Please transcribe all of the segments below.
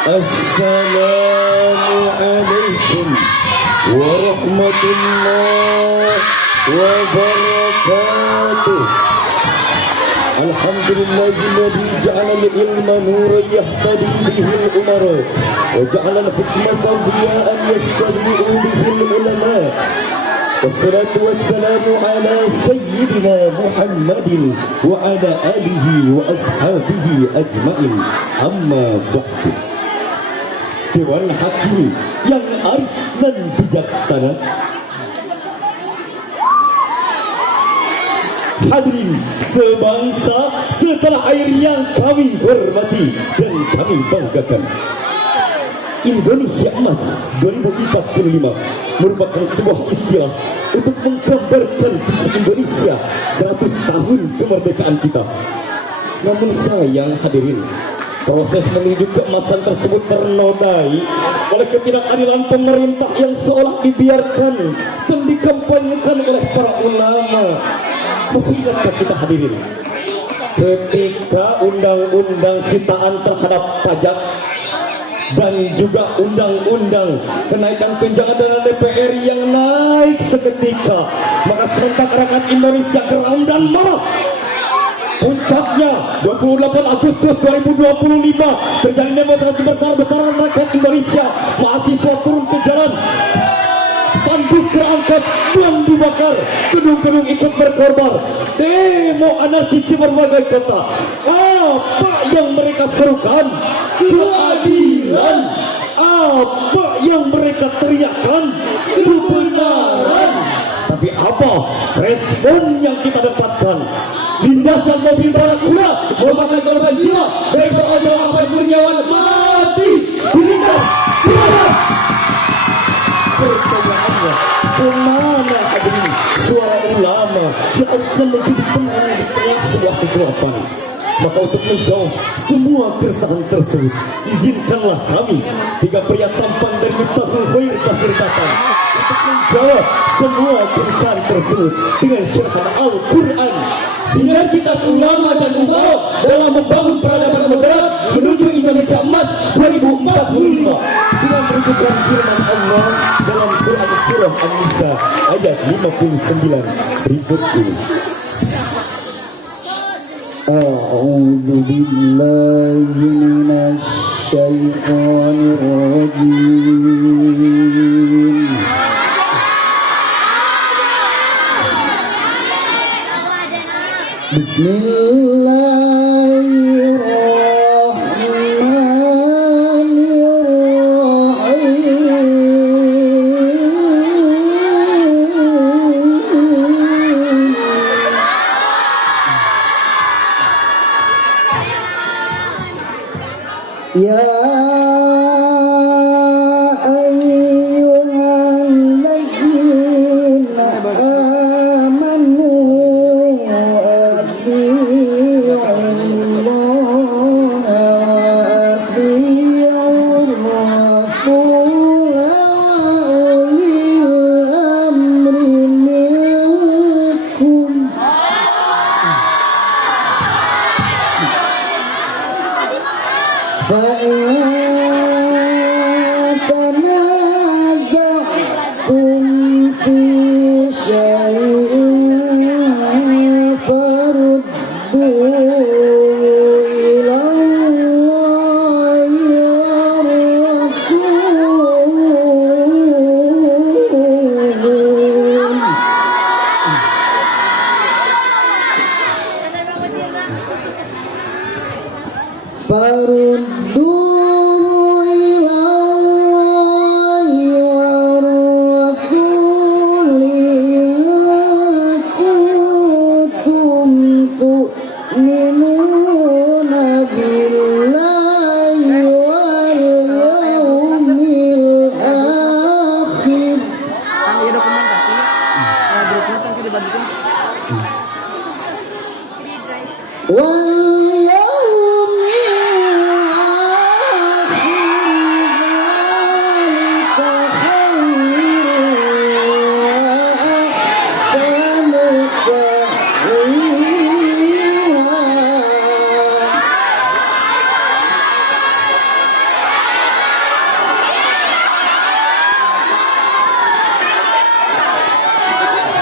Assalamualaikum warahmatullahi wabarakatuh. Alhamdulillahilladzi ja'ala al-ilma nuran yahtadi bihi al-umara wa ja'ala al-hikmata diya'an yastabi'u bihi al-ulama. Wassalatu wassalamu ala sayyidina Muhammadin wa ala alihi wa ashabihi ajma'in. Amma ba'du. Dewan Hakim yang arif dan bijaksana, hadirin sebangsa setanah air yang kami hormati dan kami banggakan, Indonesia Emas 2045 merupakan sebuah istilah untuk menggambarkan visi Indonesia 100 tahun kemerdekaan kita. Namun sayang hadirin, proses menuju keemasan tersebut ternodai oleh ketidakadilan pemerintah yang seolah dibiarkan dan dikampanyekan oleh para ulama. Masih ingatkah kita hadirin, ketika undang-undang sitaan terhadap pajak dan juga undang-undang kenaikan tunjangan dana DPR yang naik seketika, maka serentak rakyat Indonesia geram dan marah. Puncaknya 28 Agustus 2025 terjadi demonstrasi besar-besaran rakyat Indonesia. Mahasiswa turun ke jalan, spanduk terangkat, bom dibakar, gedung-gedung ikut berkorban, demo anarkis di berbagai kota. Apa yang mereka serukan? Keadilan. Apa yang mereka teriakkan? Kebenaran. Tapi apa respon yang kita dapatkan? Lindasan mobil Barakuna memakan korban jiwa dari perojol Ahmad Kurniawan mati dilindas. Pertanyaannya, kemana hadirin suara ulama yang harusnya menjadi penang di tengah sebuah kegelapan? Maka untuk menjawab semua keresahan tersebut, izinkanlah kami, tiga pria tampan dari Miftahul Khair Pasir Batang, untuk menjawab semua keresahan tersebut dengan syarahan Al-Quran. Sinergitas ulama dan umat dalam membangun peradaban moderat menuju Indonesia Emas 2045 dengan merujukan firman Allah dalam Quran Surah An-Nisa ayat 59 berikut ini. A'udzu billahi minasy syaithanir rajim. Bismillahirrahmanirrahim. Ya faruddu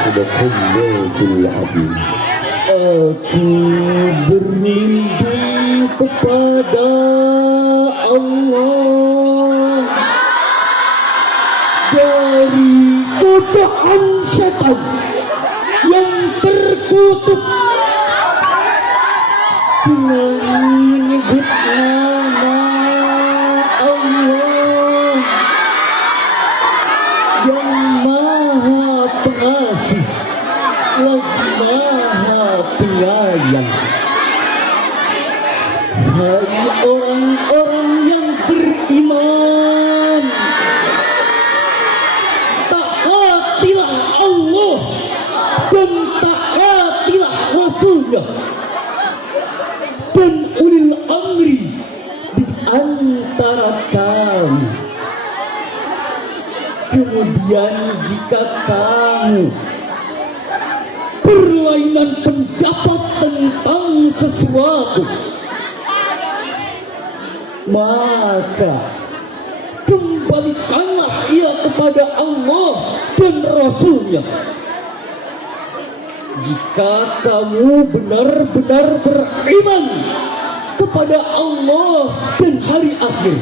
Sadaqallahul azim. Aku berlindung kepada Allah dari godaan setan yang terkutuk dengan menyebut nama Allah yang Maha Pengasih lagi Maha Penyayang. Hai orang-orang yang beriman, taatilah Allah dan taatilah Rasulnya dan ulil amri di antara kamu. Kemudian jika kamu berlainan pendapat tentang sesuatu, maka kembalikanlah ia kepada Allah dan Rasulnya. Jika kamu benar-benar beriman kepada Allah dan hari akhir,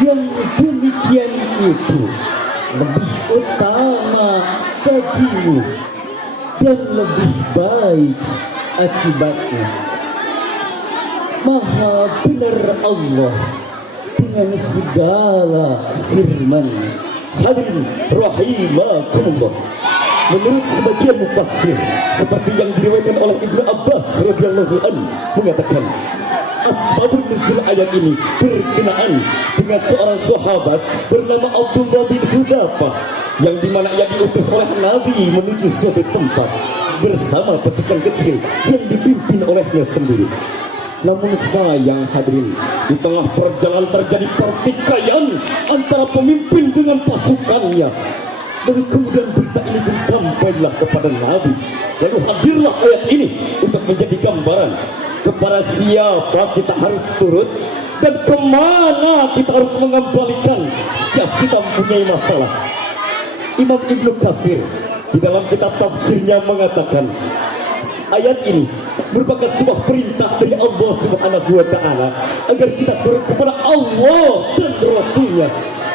yang demikian itu lebih utama bagimu dan lebih baik akibatnya. Maha benar Allah dengan segala firman. Hadirin rahimakumullah. Menurut sebagian mufassir, seperti yang diriwayatkan oleh Ibnu Abbas radhiyallahu anhu mengatakan, asbabun nuzul ayat ini berkenaan dengan seorang sahabat bernama Abdullah bin Hudzafah yang dimana ia diutus oleh Nabi menuju suatu tempat bersama pasukan kecil yang dipimpin olehnya sendiri. Namun sayang hadirin, di tengah perjalanan terjadi pertikaian antara pemimpin dengan pasukannya. Dan kemudian berita ini pun sampailah kepada Nabi. Lalu hadirlah ayat ini untuk menjadi gambaran kepada siapa kita harus turut dan kemana kita harus mengembalikan setiap kita mempunyai masalah. Imam Ibnu Katsir di dalam kitab tafsirnya mengatakan, ayat ini merupakan sebuah perintah dari Allah Subhanahu wa Ta'ala agar kita turut kepada Allah dan Rasulnya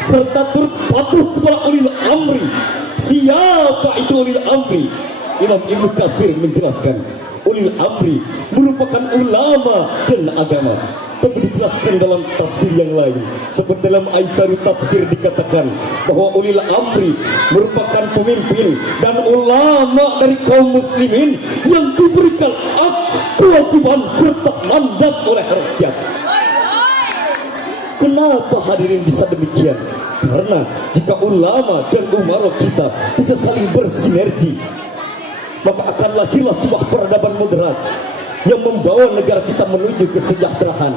serta turut patuh kepada ulil amri. Siapa itu ulil amri? Imam Ibnu Katsir menjelaskan, ulil amri merupakan ulama dan agama. Tapi dijelaskan dalam tafsir yang lain, seperti dalam Aisyarut tafsir dikatakan bahwa ulil amri merupakan pemimpin dan ulama dari kaum muslimin yang diberikan kewajiban serta mandat oleh rakyat. Kenapa hadirin bisa demikian? Karena jika ulama dan umara kita bisa saling bersinergi, maka akan lahirlah sebuah peradaban moderat yang membawa negara kita menuju kesejahteraan.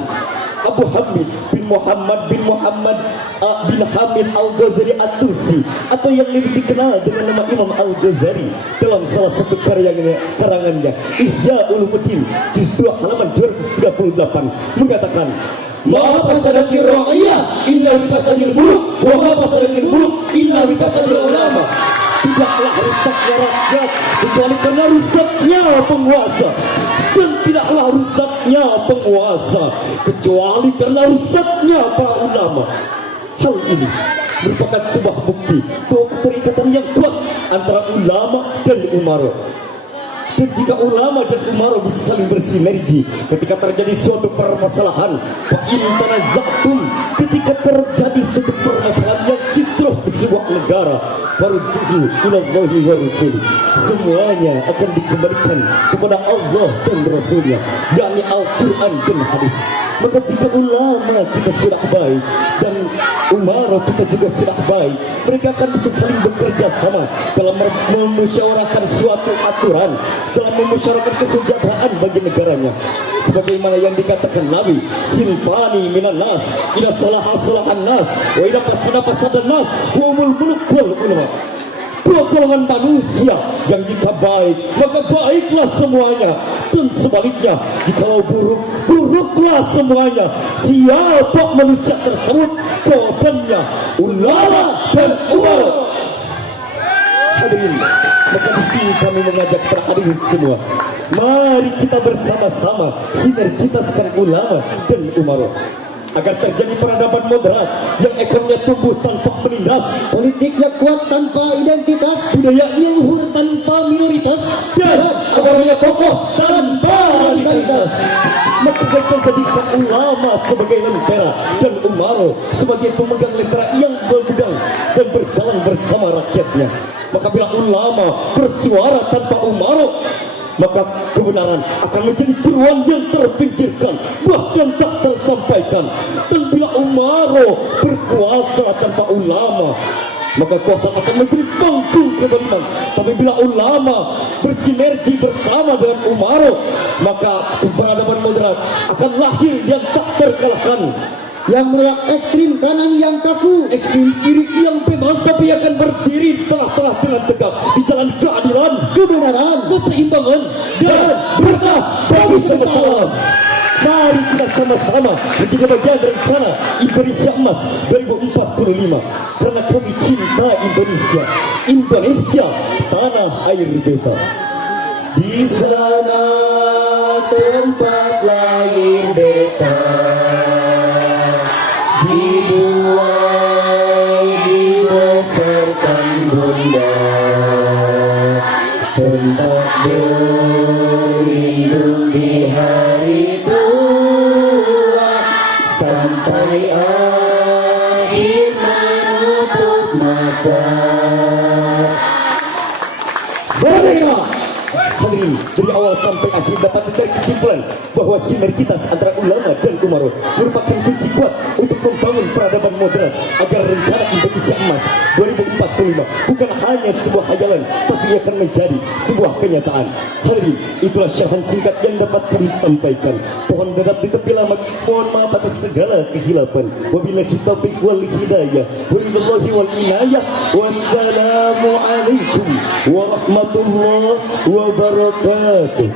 Abu Hamid bin Muhammad bin Hamid Al-Ghazali At-Tusi, atau yang lebih dikenal dengan nama Imam Al-Ghazali, dalam salah satu karangannya Ihya Ulumuddin juz 2 halaman 238 mengatakan, ma fasadatir ra'iyah illa bi fasadil muluk wa ma fasadil muluk illa bi fasadil ulama. Tidaklah rusaknya rakyat kecuali karena rusaknya penguasa, dan tidaklah rusaknya penguasa kecuali karena rusaknya para ulama. Hal ini merupakan sebuah bukti bahwa keterikatan yang kuat antara ulama dan umara. Dan jika ulama dan umara bisa saling bersinergi ketika terjadi suatu permasalahan, fa in tanaza'tum, ketika terjadi suatu permasalahan yang kisruh di sebuah negara, farudduhu ilallahi wa rasulih, semuanya akan dikembalikan kepada Allah dan Rasulnya, yakni Al-Quran dan hadis. Maka jika ulama kita sudah baik dan umara kita juga sudah baik, mereka akan bisa saling bekerja sama dalam memusyawarahkan suatu aturan, dalam memusyawarahkan kesejahteraan bagi negaranya. Sebagaimana yang dikatakan Nabi, sinfani minan nas, ila salaha salahan nas, wa ila fasada fasadan nas, wa umul muluk wal ulama. Dua golongan manusia yang jika baik maka baiklah semuanya, dan sebaliknya jikalau buruk, buruklah semuanya. Siapa manusia tersebut? Jawabannya ulama dan umara. Hadirin, maka di sini kami mengajak para hadirin semua. Mari kita bersama-sama sinergitaskan ulama dan umaroh agar terjadi peradaban moderat yang ekornya tumbuh tanpa menindas, politiknya kuat tanpa identitas, budayanya luhur tanpa minoritas, dan agamanya kokoh tanpa radikalitas. Maka kita jadikan ulama sebagai lentera dan umaroh sebagai pemegang lentera yang berpegang dan berjalan bersama rakyatnya. Maka bila ulama bersuara tanpa umaroh, maka kebenaran akan menjadi seruan yang terpinggirkan, bahkan tak tersampaikan. Dan bila umaroh berkuasa tanpa ulama, maka kuasa akan menjadi panggung kezaliman. Tapi bila ulama bersinergi bersama dengan umaroh, maka peradaban moderat akan lahir yang tak terkalahkan. yang menolak ekstrim kanan yang kaku, Ekstrim kiri yang bebas, tapi akan berdiri tengah-tengah dengan tegak di jalan keadilan, kebenaran, keseimbangan, dan berkah bagi semesta alam. Mari kita sama-sama menjadi bagian rencana Indonesia Emas 2045. Karena kami cinta Indonesia. Indonesia, tanah air beta. Di sana tempat lahir beta, dibuai dibesarkan bunda, tempat berlindung di hari tua, sampai akhir menutup mata. Merdeka! Hadirin, dari awal sampai akhir dapat ditarik kesimpulan bahwa sinergitas antara ulama dan umaroh merupakan kunci kuat untuk membangun peradaban moderat agar rencana Indonesia Emas 2045 bukan hanya sebuah hayalan, tapi akan menjadi sebuah kenyataan. Hadirin, itulah syarahan singkat yang dapat kami sampaikan. Pohon dedap di tepi lama, mohon maaf atas segala kehilapan. Wabillahi taufiq wal hidayah, wabillahi wal inayah. Wassalamualaikum warahmatullahi wabarakatuh.